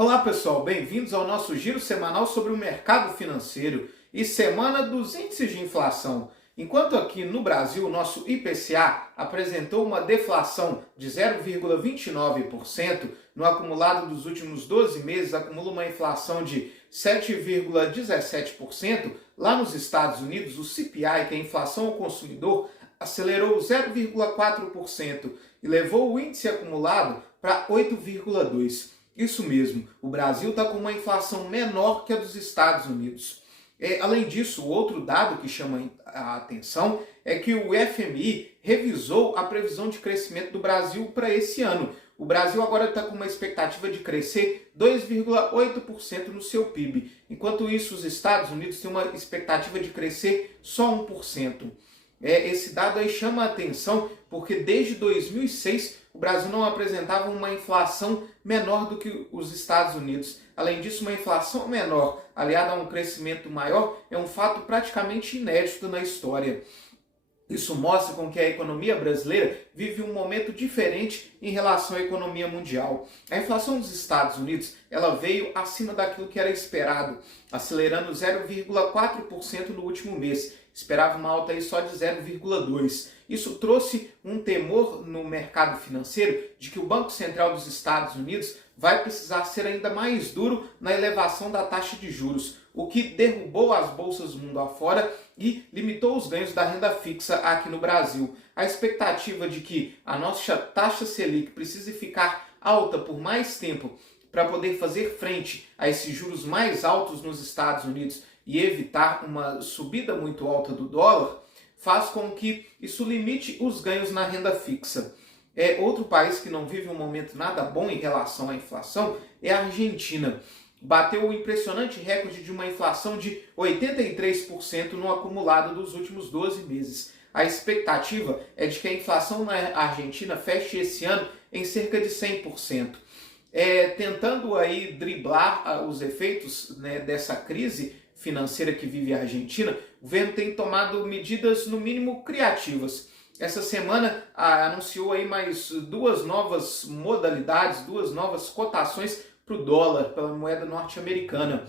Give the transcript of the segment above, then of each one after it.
Olá pessoal, bem-vindos ao nosso giro semanal sobre o mercado financeiro e semana dos índices de inflação. Enquanto aqui no Brasil o nosso IPCA apresentou uma deflação de 0,29%, no acumulado dos últimos 12 meses acumula uma inflação de 7,17%, lá nos Estados Unidos o CPI, que é a inflação ao consumidor, acelerou 0,4% e levou o índice acumulado para 8,2%. Isso mesmo, o Brasil está com uma inflação menor que a dos Estados Unidos. Além disso, outro dado que chama a atenção é que o FMI revisou a previsão de crescimento do Brasil para esse ano. O Brasil agora está com uma expectativa de crescer 2,8% no seu PIB, enquanto isso os Estados Unidos têm uma expectativa de crescer só 1%. Esse dado aí chama a atenção porque desde 2006 o Brasil não apresentava uma inflação menor do que os Estados Unidos. Além disso, uma inflação menor aliada a um crescimento maior é um fato praticamente inédito na história. Isso mostra com que a economia brasileira vive um momento diferente em relação à economia mundial. A inflação dos Estados Unidos ela veio acima daquilo que era esperado, acelerando 0,4% no último mês. Esperava uma alta aí só de 0,2%. Isso trouxe um temor no mercado financeiro de que o Banco Central dos Estados Unidos vai precisar ser ainda mais duro na elevação da taxa de juros, o que derrubou as bolsas mundo afora e limitou os ganhos da renda fixa aqui no Brasil. A expectativa de que a nossa taxa Selic precise ficar alta por mais tempo para poder fazer frente a esses juros mais altos nos Estados Unidos e evitar uma subida muito alta do dólar, faz com que isso limite os ganhos na renda fixa. Outro país que não vive um momento nada bom em relação à inflação é a Argentina. Bateu o impressionante recorde de uma inflação de 83% no acumulado dos últimos 12 meses. A expectativa é de que a inflação na Argentina feche esse ano em cerca de 100%. Tentando aí driblar os efeitos, dessa crise financeira que vive a Argentina, o governo tem tomado medidas no mínimo criativas. Essa semana anunciou aí mais duas novas modalidades, duas novas cotações para o dólar, pela moeda norte-americana.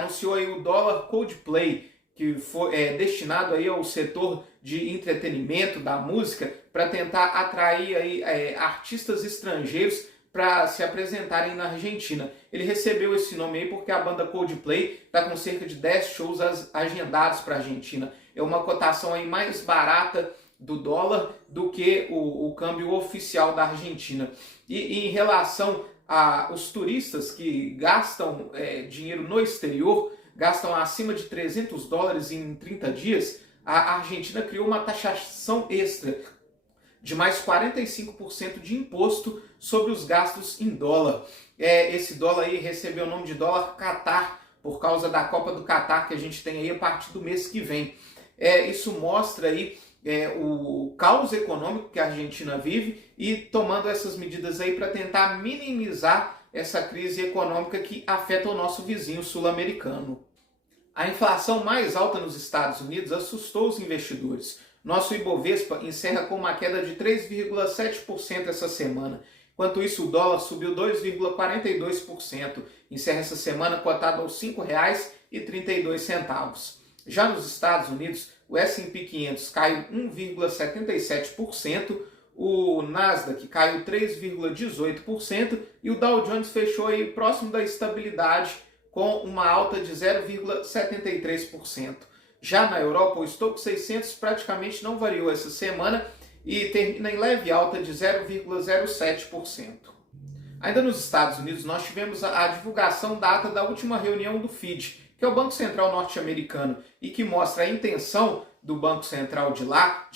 Anunciou aí o dólar Coldplay, que foi destinado aí ao setor de entretenimento, da música, para tentar atrair aí, artistas estrangeiros para se apresentarem na Argentina. Ele recebeu esse nome aí porque a banda Coldplay está com cerca de 10 shows agendados para a Argentina. É uma cotação aí mais barata do dólar do que o câmbio oficial da Argentina. E em relação aos turistas que gastam dinheiro no exterior, gastam acima de $300 em 30 dias, a Argentina criou uma taxação extra de mais 45% de imposto sobre os gastos em dólar. Esse dólar aí recebeu o nome de dólar Catar, por causa da Copa do Catar que a gente tem aí a partir do mês que vem. Isso mostra aí o caos econômico que a Argentina vive e tomando essas medidas aí para tentar minimizar essa crise econômica que afeta o nosso vizinho sul-americano. A inflação mais alta nos Estados Unidos assustou os investidores. Nosso Ibovespa encerra com uma queda de 3,7% essa semana. Enquanto isso, o dólar subiu 2,42%. Encerra essa semana cotado aos R$ 5,32. Já nos Estados Unidos, o S&P 500 caiu 1,77%, o Nasdaq caiu 3,18% e o Dow Jones fechou aí próximo da estabilidade com uma alta de 0,73%. Já na Europa, o Stoxx 600 praticamente não variou essa semana e termina em leve alta de 0,07%. Ainda nos Estados Unidos, nós tivemos a divulgação da ata da última reunião do FED, que é o Banco Central norte-americano, e que mostra a intenção do Banco Central de lá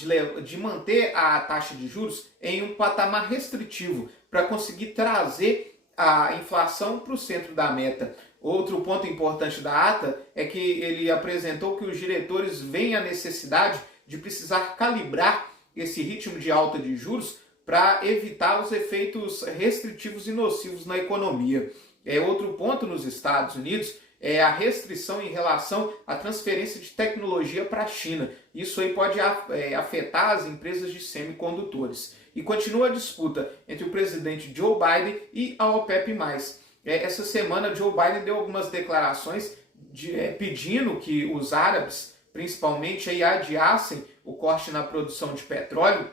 de manter a taxa de juros em um patamar restritivo para conseguir trazer a inflação para o centro da meta. Outro ponto importante da ata é que ele apresentou que os diretores veem a necessidade de precisar calibrar esse ritmo de alta de juros para evitar os efeitos restritivos e nocivos na economia. Outro ponto nos Estados Unidos é a restrição em relação à transferência de tecnologia para a China. Isso aí pode afetar as empresas de semicondutores. E continua a disputa entre o presidente Joe Biden e a OPEP+. Essa semana Joe Biden deu algumas declarações pedindo que os árabes, principalmente, aí, adiassem o corte na produção de petróleo,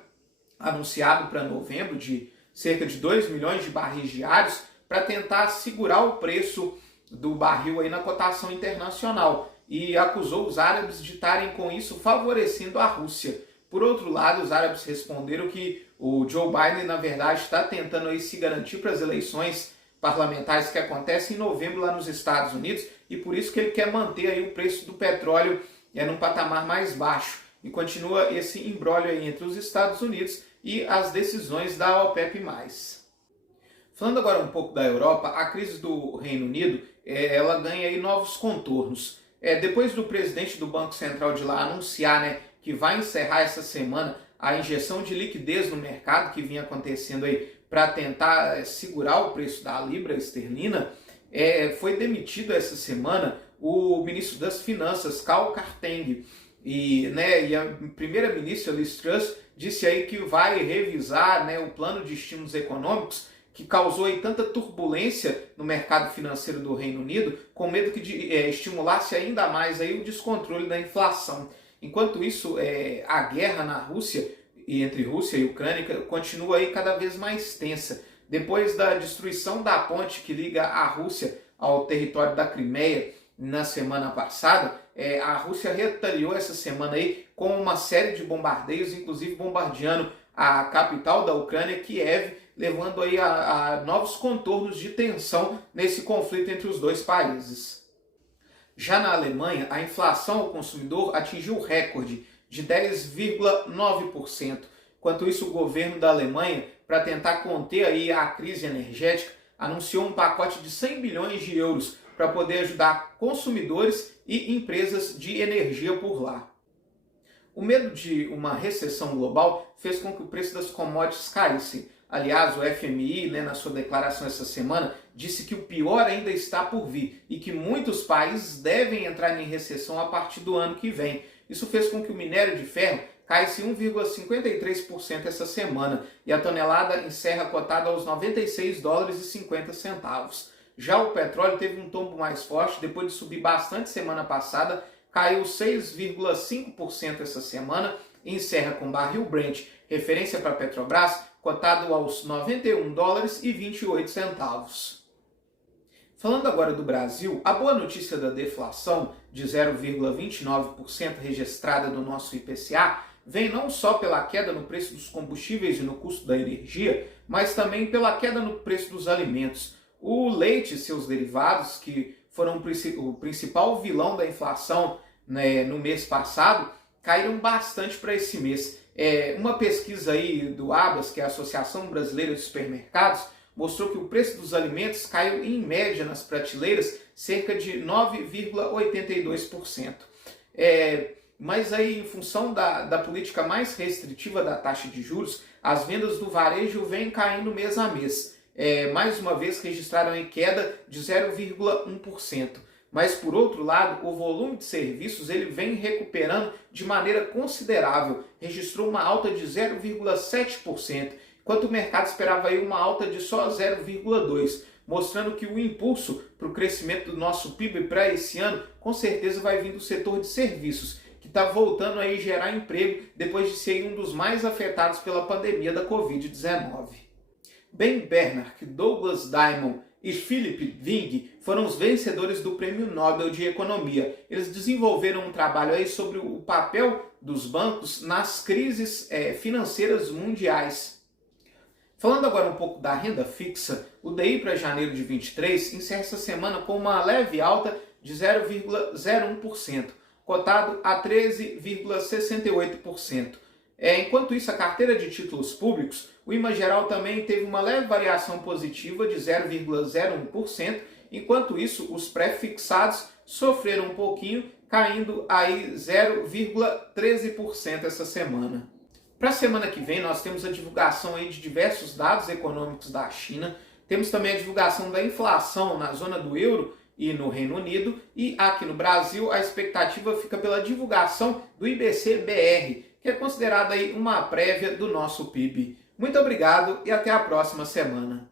anunciado para novembro, de cerca de 2 milhões de barris diários, para tentar segurar o preço do barril aí na cotação internacional, e acusou os árabes de estarem com isso favorecendo a Rússia. Por outro lado, os árabes responderam que o Joe Biden, na verdade, está tentando aí se garantir para as eleições parlamentares que acontecem em novembro lá nos Estados Unidos, e por isso que ele quer manter aí o preço do petróleo num patamar mais baixo. E continua esse imbróglio aí entre os Estados Unidos e as decisões da OPEP+. Falando agora um pouco da Europa, a crise do Reino Unido, ela ganha aí novos contornos. Depois do presidente do Banco Central de lá anunciar, né, que vai encerrar essa semana a injeção de liquidez no mercado que vinha acontecendo aí para tentar segurar o preço da libra esterlina, foi demitido essa semana o ministro das Finanças, Karl Karteng, e a primeira-ministra Liz Truss disse aí que vai revisar, né, o plano de estímulos econômicos que causou aí tanta turbulência no mercado financeiro do Reino Unido, com medo que estimulasse ainda mais aí o descontrole da inflação. Enquanto isso, a guerra na Rússia, e entre Rússia e Ucrânia, continua aí cada vez mais tensa. Depois da destruição da ponte que liga a Rússia ao território da Crimeia na semana passada, a Rússia retaliou essa semana aí com uma série de bombardeios, inclusive bombardeando a capital da Ucrânia, Kiev, levando aí a novos contornos de tensão nesse conflito entre os dois países. Já na Alemanha, a inflação ao consumidor atingiu o recorde de 10,9%. Enquanto isso, o governo da Alemanha, para tentar conter aí a crise energética, anunciou um pacote de 100 bilhões de euros para poder ajudar consumidores e empresas de energia por lá. O medo de uma recessão global fez com que o preço das commodities caísse. Aliás, o FMI, na sua declaração essa semana, disse que o pior ainda está por vir e que muitos países devem entrar em recessão a partir do ano que vem. Isso fez com que o minério de ferro caísse 1,53% essa semana e a tonelada encerra cotada aos 96 dólares e 50 centavos. Já o petróleo teve um tombo mais forte, depois de subir bastante semana passada, caiu 6,5% essa semana e encerra com barril Brent, referência para a Petrobras, cotado aos 91 dólares e 28 centavos. Falando agora do Brasil, a boa notícia da deflação de 0,29% registrada no nosso IPCA vem não só pela queda no preço dos combustíveis e no custo da energia, mas também pela queda no preço dos alimentos. O leite e seus derivados, que foram o principal vilão da inflação, no mês passado, caíram bastante para esse mês. Uma pesquisa aí do ABAS, que é a Associação Brasileira de Supermercados, mostrou que o preço dos alimentos caiu em média nas prateleiras cerca de 9,82%. Mas aí, em função da política mais restritiva da taxa de juros, as vendas do varejo vêm caindo mês a mês. Mais uma vez registraram em queda de 0,1%. Mas, por outro lado, o volume de serviços ele vem recuperando de maneira considerável, registrou uma alta de 0,7%, enquanto o mercado esperava aí uma alta de só 0,2%, mostrando que o impulso para o crescimento do nosso PIB para esse ano com certeza vai vir do setor de serviços, que está voltando aí a gerar emprego depois de ser um dos mais afetados pela pandemia da Covid-19. Ben Bernanke, Douglas Diamond e Philip Wing foram os vencedores do Prêmio Nobel de Economia. Eles desenvolveram um trabalho aí sobre o papel dos bancos nas crises financeiras mundiais. Falando agora um pouco da renda fixa, o DI para janeiro de 23 encerra essa semana com uma leve alta de 0,01%, cotado a 13,68%. Enquanto isso, a carteira de títulos públicos, o IMA geral também teve uma leve variação positiva de 0,01%, enquanto isso, os pré-fixados sofreram um pouquinho, caindo aí 0,13% essa semana. Para a semana que vem, nós temos a divulgação aí de diversos dados econômicos da China, temos também a divulgação da inflação na zona do euro e no Reino Unido, e aqui no Brasil a expectativa fica pela divulgação do IBC-BR, que é considerada aí uma prévia do nosso PIB. Muito obrigado e até a próxima semana.